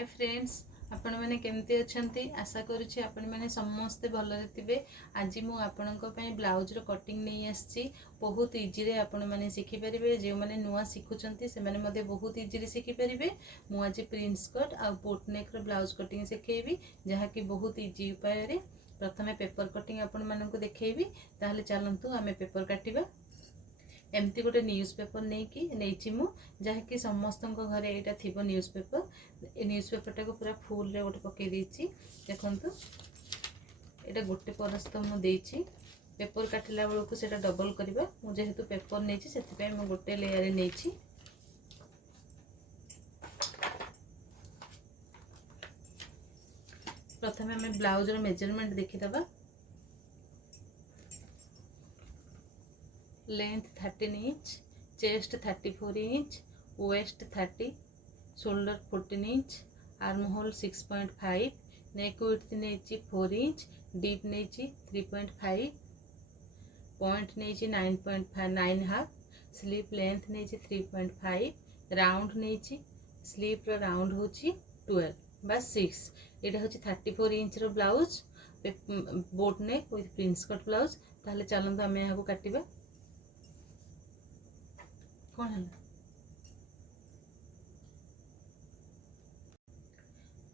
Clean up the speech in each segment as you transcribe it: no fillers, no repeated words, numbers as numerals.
Hi friends, आपण मैंने केमती अच्छा आशा करुच्ची आपण मैंने समस्ते भलरे थे। आज मुझे ब्लाउज रो कटिंग नहीं आसी बहुत इजी रे आपण मैंने शिखिपारे। जो मैंने नुआ शिखुंट से बहुत इजी शिखिपारे। मुझे प्रिंस कट आ बोटनेक रो ब्लाउज कटिंग शिखेबी जहाँकि बहुत इजी उपाय। प्रथमे पेपर कटिंग आपण मानक देखी। ताहले चलतु आमे पेपर काटिबा। एमती गोटे न्यूज़ पेपर नहीं मु जहाँकि समस्त घरे यहाँ थी न्यूज़ पेपर। न्यूज़ पेपर टाक पूरा फुल रे गोटे पकई देखु यहाँ गोटे परस्त मुझे पेपर काटिला बेलू से डबल करवा। मुझे पेपर नहीं से गोटे लेयर नहीं। प्रथम आम ब्लाउज मेजरमेंट देखीदबा। Length 13 inch, chest 34 inch, waist 30, shoulder 14 inch, arm hole 6.5, neck width नहीं 4 इंच, डीप नहीं 3.5, पॉइंट नहीं 9.5 हाफ, स्लीप लेंथ नहीं 3.5, राउंड नहीं स्लीप राउंड हूँ 12 बा 6। यहाँ हूँ 34 इंच रो blouse boat neck with prince cut blouse. ताहले चलते आम यहाँ काटिबा। कौन है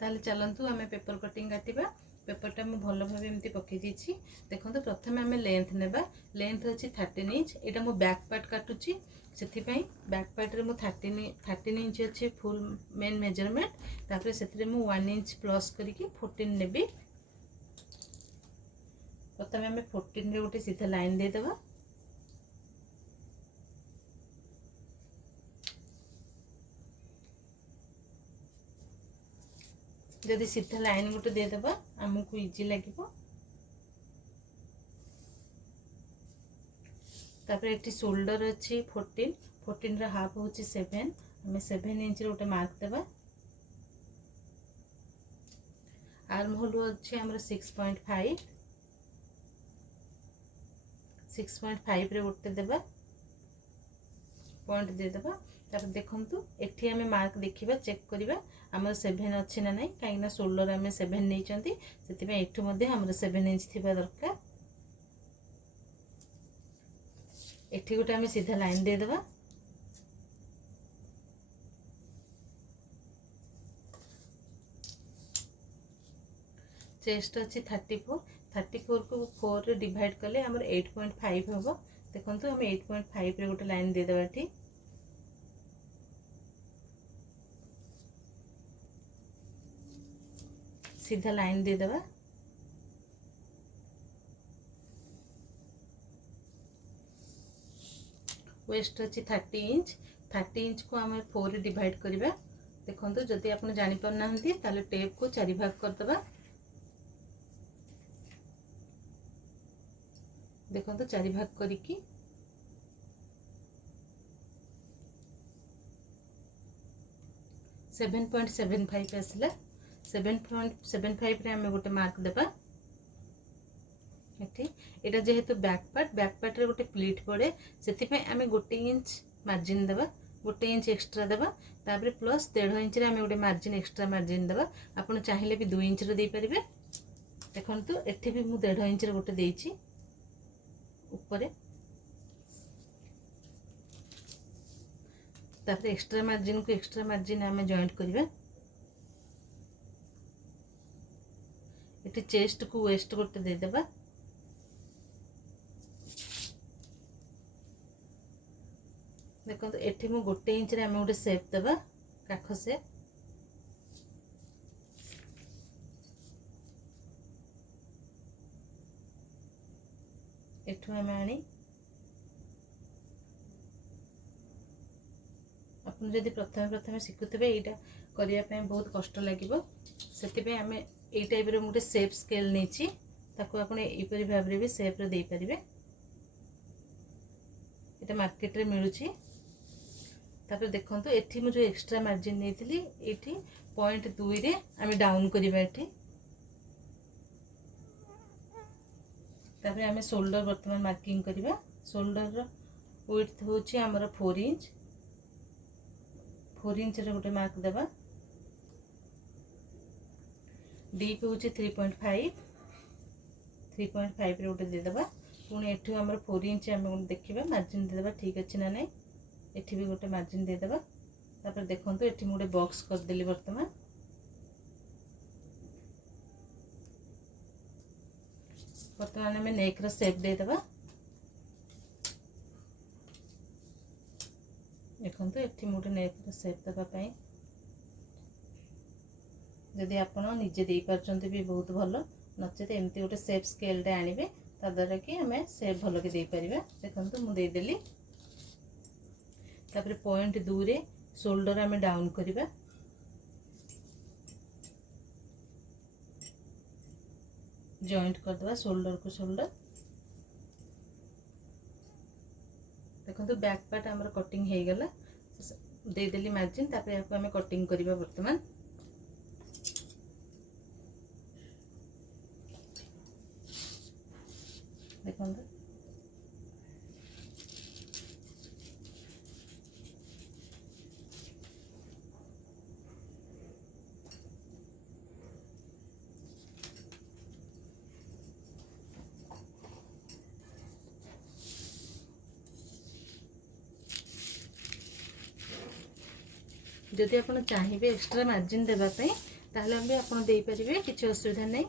ताले चलतु आम पेपर कटिंग काटिबा। पेपरटा मु भल भाव एमती पकई दीची। देखो प्रथम आम लेंथ नेबा। लेंथ अच्छी 13 इंच। यहाँ मु बैक पार्ट काटुची से बैक पार्ट रे मु 13 इंच अच्छे फुल मेन मेजरमेंट। तापर से मु 1 इंच प्लस करके 14 नेबी। प्रथम आम 14 रे गोटे सीधा लाइन देदेबा। जदि सीधा लाइन गोटे देदेबा आमको इजी लगे। तापर एटी शोल्डर अच्छी 14 रा हाफ हूँ 7। आम 7 इंच गोटे मार्क देबा। आर्म होल अच्छे आमर 6.5 रे गोटे देबा पॉइंट देदेबा। तापर देखंतु एठी आमे मार्क देखिबा चेक करिबा हमर 7 अछि ना नै। काई ना शोल्डर आमे 7 नै चंती सेति में एठु मध्ये हमर 7 इंच थिबा दरकार। एठी गोटे आमे सीधा लाइन दे देबा। चेस्ट अछि 34 को 4 रे डिवाइड कले हमर 8.5 होबो। देखंतु हम 8.5 रे गोटे लाइन दे देबा। एठी सीधा लाइन दे देबा। वेस्ट अच्छी 30 इंच को आम 4 रे डिवाइड करवा। देखो जदि आप जानी पारना ताले टेप को 4 भाग कर दबा। देखो 4 भाग करिकी 7.75 आसला। 7.75 रे आमे गोटे मार्क देबा। एटा जेहेतु बैक पार्ट रे गोटे प्लीट पड़े से आमे गोटे इंच मार्जिन देबा। गोटे इंच एक्स्ट्रा देबा। तापर प्लस 1.5 इंच रे आमे गोटे मार्जिन एक्स्ट्रा मार्जिन देबा। आपण चाहिले भी 2 इंच रे दे परिबे। देखंतु एठी भी मु 1.5 इंच रे गोटे देइची ऊपर। तापर एक्स्ट्रा मार्जिन आमे जॉइंट करिबा। एठी चेस्ट को वेस्ट गोटे दे देबा। देखो एठी मु गोटे इंच रे आमे गोटे शेप देबा काख से। एठु आमे आनी अपन जदि प्रथमे शिखुथिबे एटा करिया पे बहुत कष्ट लागिबो। सेति आमे ए टाइप रे गोटे शेप स्केल नेछि ताको आपण एपरि भाव रे भी शेप रे दे परिबे। एटा मार्केट रे मिलुछि। तापर देखंतु एठी मु जो एक्स्ट्रा मार्जिन नेथिली एठी 0.2 रे आमे डाउन करिबा। एठी तापर आमे शोल्डर वर्तमान मार्किंग करिबा। शोल्डर रो विड्थ होछि हमर 4 इंच रे गोटे मार्क देबा। डीप हूँ 3.5 रे गोटे देदेबा पुणी एठू आम 4 इंच आम देखा मार्जिन देदेबा ठीक अच्छे ना नहीं एठी भी गोटे मार्जिन देदेबा तापर देखो ये गोटे बॉक्स करदेली बर्तमान बर्तमान आम नेक रो शेप देदेबा देखो ये गोटे नेक रो शेप देवाई जदि आप निजे दे पार्चंती भी बहुत भल नचेत एमती गोटे शेप स्केल आनिबे ता द्वारा कि आम शेप भल के दे परिबा देखंतु मु दे देली तापर पॉइंट 2 रे शोल्डर आम डाउन करिबा जॉइंट कर देबा शोल्डर को शोल्डर देखंतु बैक पार्ट हमर कटिंग हे गला दे देली मार्जिन तापर याको आम कटिंग करिबा वर्तमान देखो जदि आप चाहिए एक्स्ट्रा मार्जिन देवाई ताहले भी आप दे पारे किसी असुविधा नहीं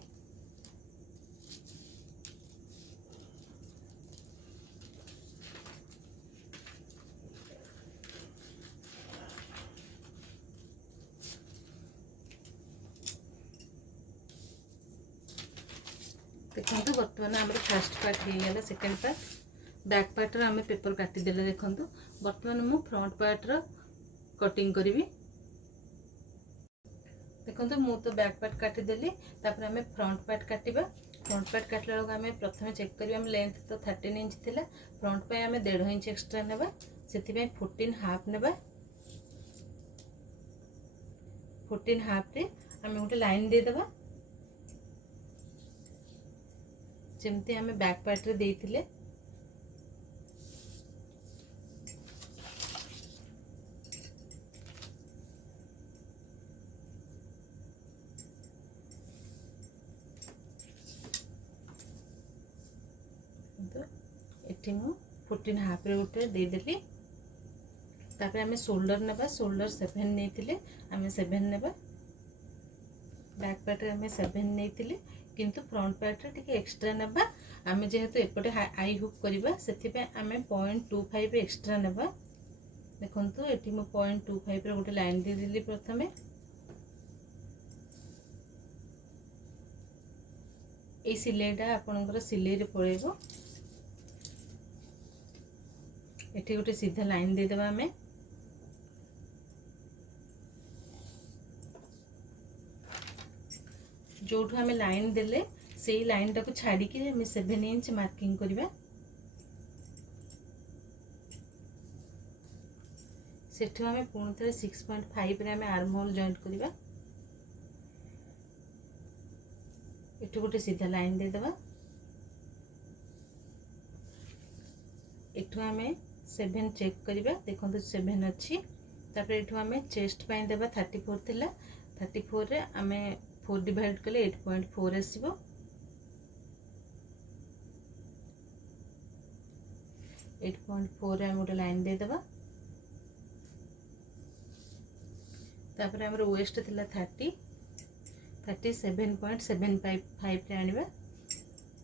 देखो बर्तमान आम फास्ट पार्ट हो गला सेकेंड पार्ट बैक पार्ट रो आम पेपर काटिदेले देखो बर्तमान मु फ्रंट पार्ट रो कटिंग करी देखो मु तो बैक पार्ट काटिदेली तापर आम फ्रंट पार्ट काटिबा फ्रंट पार्ट काटला बेलू आम प्रथम चेक करिबा लेंथ तो 13 इंच थिला फ्रंट पे आम 1.5 इंच एक्स्ट्रा नेबा सेति 14 हाफ नेबा 14 हाफ रे आम गोटे लाइन दे देबा जमती आम बैक पार्ट रे देइथिले एठी मु 14 हाफ रे गोटे देदेली तापर आम शोल्डर नेबा शोल्डर 7 नेइथिले आम 7 नेबा बैक पार्ट रे आम 7 नेइथिले किंतु फ्रंट पार्ट रे टिके एक्स्ट्रा नेबा आम जेहेतु एपटे आई हुक करबा सेति पे आम 0.25 एक्स्ट्रा नेबा देखंतु एठी मु 0.25 रे गोटे लाइन दे देली प्रथमे ए सिलेटा आपनकर सिले रे पळेबो एठी गोटे सीधा लाइन दे देबा आमे जोठू आम लाइन देले से लाइन टाको छाड़ी कि 7 इंच मार्किंग करबा सेठू आम पुणी थे 6.5 रे आम आर्म होल जॉइंट करबा एठू गोटे सीधा लाइन दे देबा एठू आम 7 चेक करबा देखो 7 अच्छी तापर एठू आम चेस्ट पाई देबा 34 थिला 34 रे आम 4 डिवाइड कले 8.4 आसीबो 8.4 रे हम गोटे लाइन दे देबा तापर हमर वेस्ट थिला 30 37.75 रे आनिबा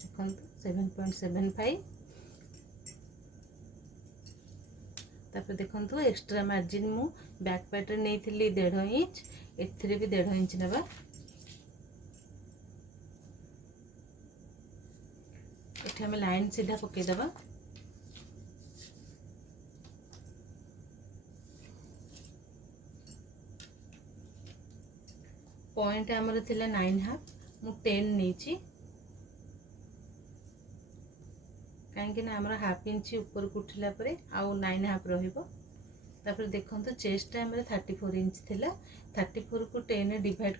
देखंतु 7.75 तापर देखंतु एक्स्ट्रा मार्जिन मु बैक पार्ट रे नै थिली 1.5 इंच एथिरे भी 1.5 इंच नेबा एठी हम लाइन सीधा पके देबा पॉइंट आमर थिला 9 हाफ मु 10 नीची कहीं ना आमर हाफ इंच ऊपर को उठिला परे आउ 9 हाफ रहिबो तापर देखंतु चेस्ट आमर 34 इंच थिला 34 को 10 डिवाइड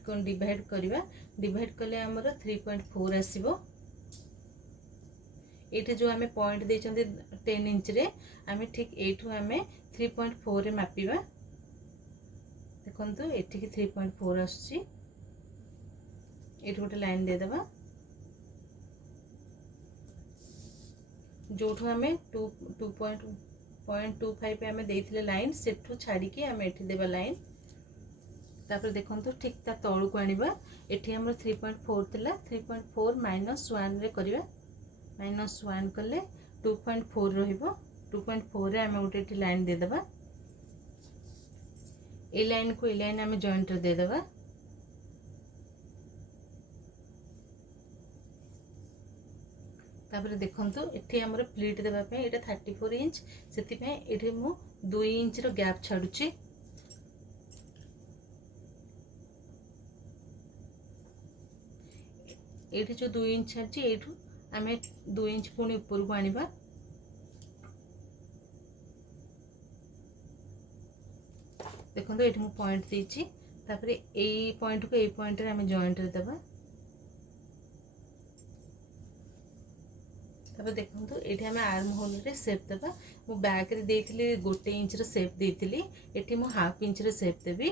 करबा डिवाइड कले आमर 3.4 आसीबो एटे जो आमे पॉइंट देचंदे 10 इंच रे आमे ठीक एठू आमे 3.4 रे मापिबा देखंतु एठी की 3.4 आछी ये गोटे लाइन देदेबा जो आम 2.25 आम देते लाइन सेठू छाड़ी आम एठी देबा लाइन तापर देखो ठीक ता तलू को आनिबा एठी हमर 3.4 थिला 3.4 -1 रे करिवा -1 कले 2.4 रहिबो 2.4 रे आम गोटे एठी लाइन दे देबा ए लाइन को ए लाइन आम जॉइंट रे दे देबा तापर देखंतु एठी हमर प्लीट देबा पे एटा 34 इंच सेति पे एठी मु 2 इंच रो गैप छाडुची एठी जो 2 इंच छाडची एठू आमे 2 इंच पुनी ऊपर को आनिबा देखंतु एठी मु पॉइंट देची तापर ए पॉइंट को ए पॉइंट रे आमे जॉइंट रे देबा तब देखो ये आम आर्म होल रे सेप देवा मु बैक रे देथिली 1 इंच रो सेप देथिली एठी मु हाफ इंच रो सेप देबी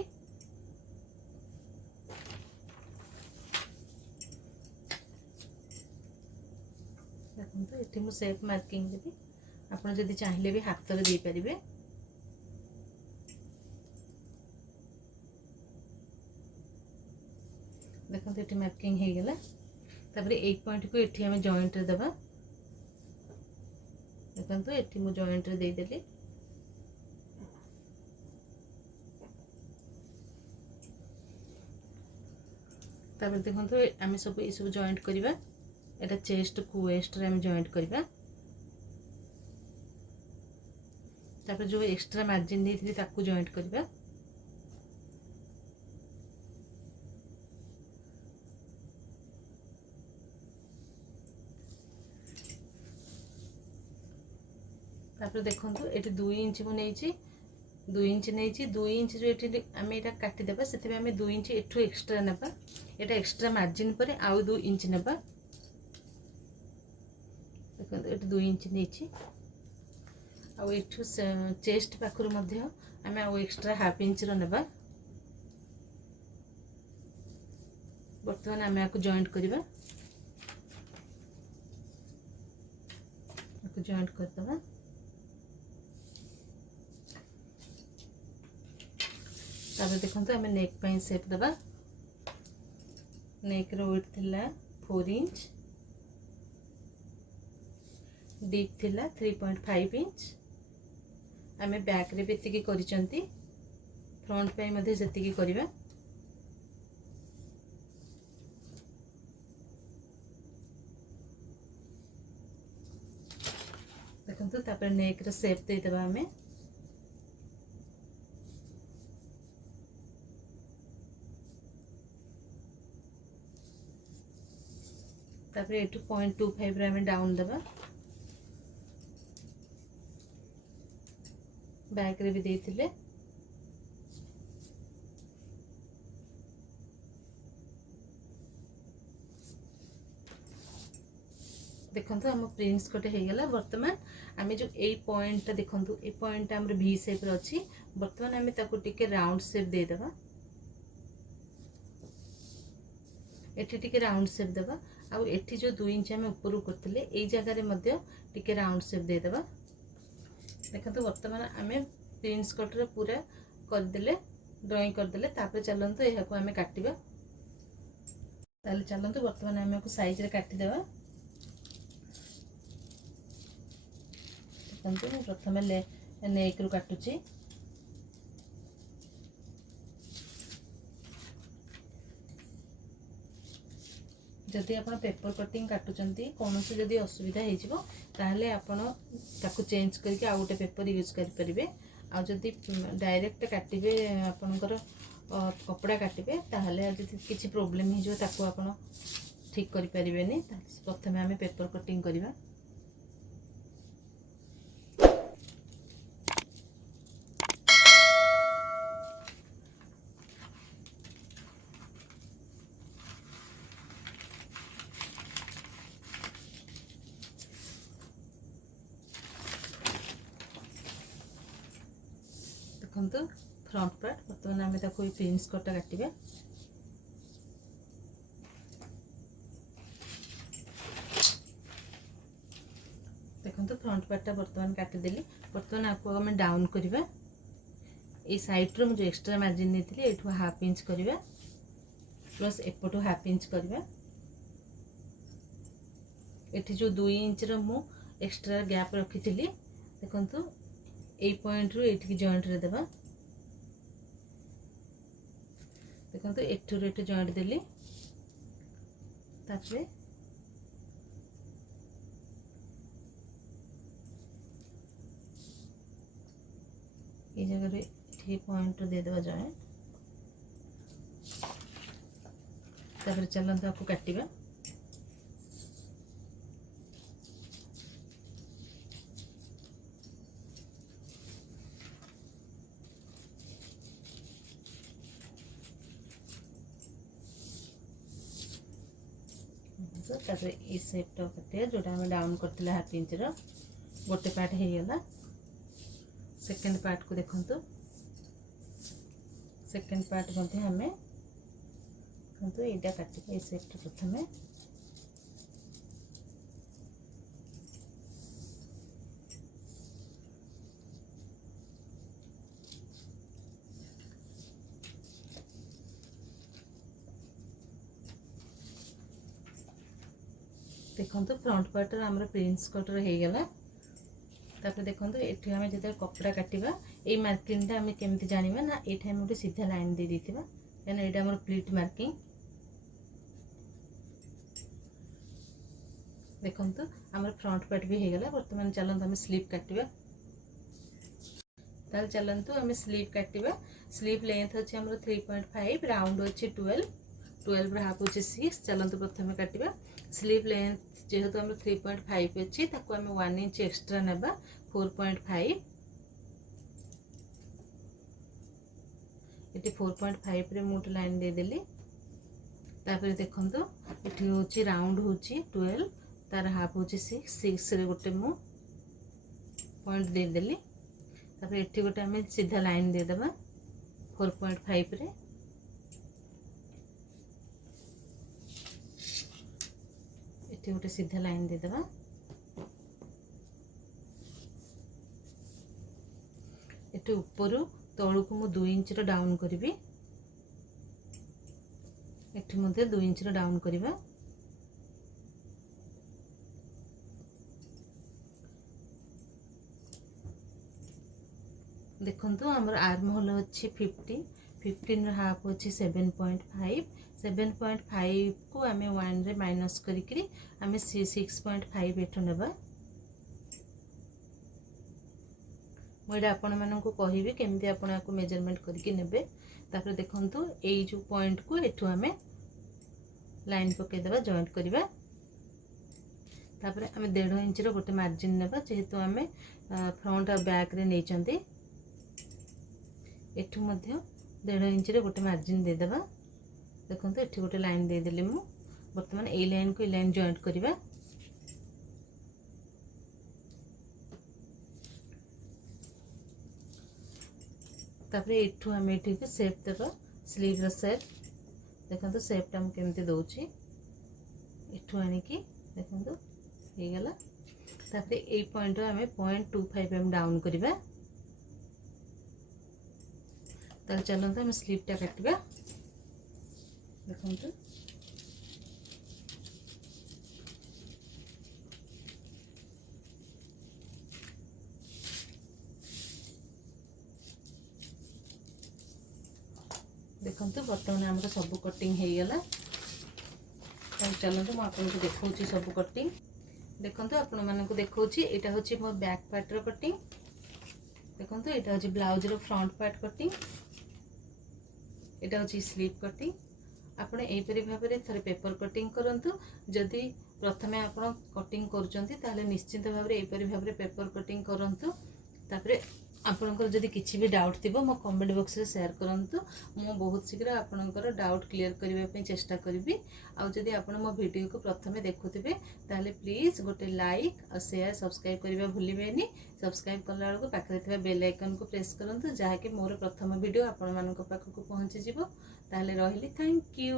देखो एठी मु सेप मार्किंग देबी आपण जदी चाहिले भी हाथ रे दे परिबे देखो एठी मार्किंग हे गेला तबरे एक पॉइंट को एठी हम जॉइंट रे देबा देखो एठी मु जॉइंट रे दे देली तापर देखो आम सब ये सब जॉइंट करवा एटा चेस्ट को वेस्ट रे आम जॉइंट करवा तापर जो एक्स्ट्रा मार्जिन देथि ताकू जॉइंट करवा तापर देखो ये 2 इंच मु नहीं 2 इंच नहीं 2 इंच जो ये आम यहाँ काटिदेबा से आम 2 इंच एठू एक्स्ट्रा नेबा यहाँ एक्स्ट्रा मार्जिन पर आउ 2 इंच नेबा देखो ये 2 इंच नहीं आउ एठू चेस्ट पाखरु मध्य आम आउ एक्स्ट्रा हाफ इंच रो नेबा बर्तमान आम आपको जॉइंट करवा जॉइंट करदबा तापर देखो आम नेक पाई सेप देबा नेक रो वेट थिला 4 इंच डीप थिला 3.5 इंच आम बैक रे बेतिकी करिसंती फ्रंट पाई मध्ये सेतिकी करबा देखो तापर नेक रो सेप दे देबा आमे तापर 2.25 रे हमें डाउन देबा बैक रे भी देथिले देखंतु हम प्रिंस कटे हे गेला वर्तमान आमे जो ए पॉइंट देखंतु ए पॉइंट हमर वी शेप रे अछि वर्तमान आमे ताको टिके राउंड शेप दे देबा एठी टिके राउंड शेप देबा आउ एठी जो 2 इंच आमे ऊपर करथिले एई जगह रे मध्य टिके राउंड शेप दे देबा देखंतु वर्तमान आमे प्रिंस कट रे पूरा कर देले ड्राइंग कर देले तापर चलंतु एहा को आमे काटिबा ताले चलंतु वर्तमान आमे को साइज रे काटि देबा देखंतु मैं प्रथमे नेक रु काटुची जदि आप पेपर कटिंग काटुचंती कौन से जदि असुविधा हो ताहले आपण ताकू चेंज करके आउ गोटे पेपर यूज कर परिबे आ जदि डायरेक्ट काटिबे आपनकर कपड़ा काटिबे ताहले जदि किछि प्रॉब्लम हो ताकू आपण ठीक करि परिबेनी प्रथमे आमे पेपर कटिंग करिबा देखंतु फ्रंट पार्ट बर्तमान आम ताको प्रिंस कटा काटिबा फ्रंट पार्टा बर्तमान काटिदेली बर्तमान आपको आम डाउन करवा ये साइड्रु मुझे एक्सट्रा मार्जिन नहीं एठू हाफ इंच करवा प्लस एपटू हाफ इंच करवा एठी जो 2 इंच रो मु एक्सट्रा गैप रखी देखो ए पॉइंट रु एठी जॉइंट रे देबा देखो एठू रे एठी जॉइंट देली तापरे ये जगह ठीक पॉइंट दे देबा जॉइंट तापर चलंत आपको काटिबा तापर ये सेपटा काटिया जोटा हम डाउन करथिले हाफ इंच रो गोटे पार्ट हे गेला सेकंड पार्ट को देखंतु सेकंड पार्ट मध्ये हमें देखंतु एटा काटिबा ए सेपटा प्रथमे देखो फ्रंट पार्ट आम प्रिंस कट हो गला तापर देखो ये आम जो कपड़ा काटिबा ये मार्किंग आम केमती जानिबा ना ये आम गोटे सीधा लाइन दे देथिबा कहना ये आम प्लीट मार्किंग देखो आम फ्रंट पार्ट भी हो गला बर्तमान चलते आम स्लीव काटिबा ताल चलतु आम स्लीव काटिबा स्लीव लेंथ अच्छे आम 3.5 राउंड अच्छे 12 हाफ अच्छे 6 चलतु प्रथम काटिबा स्लीव लेंथ जेहेतु आम 3.5 अच्छी ताको आम 1 इंच एक्सट्रा नेबा 4.5 ये 4.5 रे मोट लाइन दे देली तापर देखंतु एठी होची राउंड होची 12 तार हाफ होची 6 रे गोटे मु पॉइंट दे देली तापर एठी गोटे आम सीधा लाइन दे देबा 4.5 रे एठी गोटे सीधा लाइन दे देबा एठी ऊपर तळु को मु 2 इंच रो डाउन करबी एठी मध्ये 2 इंच रो डाउन करबा देखंतु हमर आर्म होल अछि 15 रो हाफ अछि 7.5 7.5 को आमे 1 रे माइनस करिकरी आमे 6.5 एठो नेबा मोइडा आपण मानन को कहिबे केमती आपण को मेजरमेंट करके नेबे तापर देखंतु एई जो पॉइंट को एठो आमे लाइन पके देबा जॉइंट करबा तापर आमे 1.5 इंच रो गोटे मार्जिन नेबा जेहेतु आमे फ्रंट और बैक रे नै चंती एठो मध्ये 1.5 इंच रे गोटे मार्जिन दे देबा देखो ये गोटे लाइन दे देली मु बर्तमान ए लाइन को लाइन जॉइंट करबा तापर एठू हम एठी के शेप देबा स्लीव रो शेप देखो शेप हम केमती दोची एठू आनी की देखो हे गेला तापर ए पॉइंट रो हमें 0.25 एम डाउन करबा ताल चलंत हम स्लीव टा काटबा देखो देखो बर्तमान आम सब कटिंग हो गला चलते मुझे आपको देखा सब कटिंग देखो आपण मानक देखा यहाँ हूँ मो बैक पार्ट रो कटिंग देखो यहाँ हूँ ब्लाउज रो फ्रंट पार्ट कटिंग यहाँ हूँ स्लीव कटिंग आपण एपरी भाव में थे पेपर कटिंग करंतु जदि प्रथमे आपण कटिंग करुँच निश्चित भाव में एपरी भाव में पेपर कटिंग करंतु तापरे आपनकर जदि किछि भी डाउट थिबो मो कमेंट बॉक्स रे शेयर करंतु मो बहुत शीघ्र आपनकर डाउट क्लियर करबा पे चेष्टा करबी आ जदि आपण मो वीडियो को प्रथमे देखुथिबे ताले प्लीज गोटे लाइक और शेयर सब्सक्राइब करबा भूलिबेनी सब्सक्राइब करला बेलको पाखरे थिबा बेल आइकन को प्रेस करंतु जहा कि मोर प्रथम वीडियो आपण मानक पाखको पहुंची जिवो ताले रहिली थैंक यू।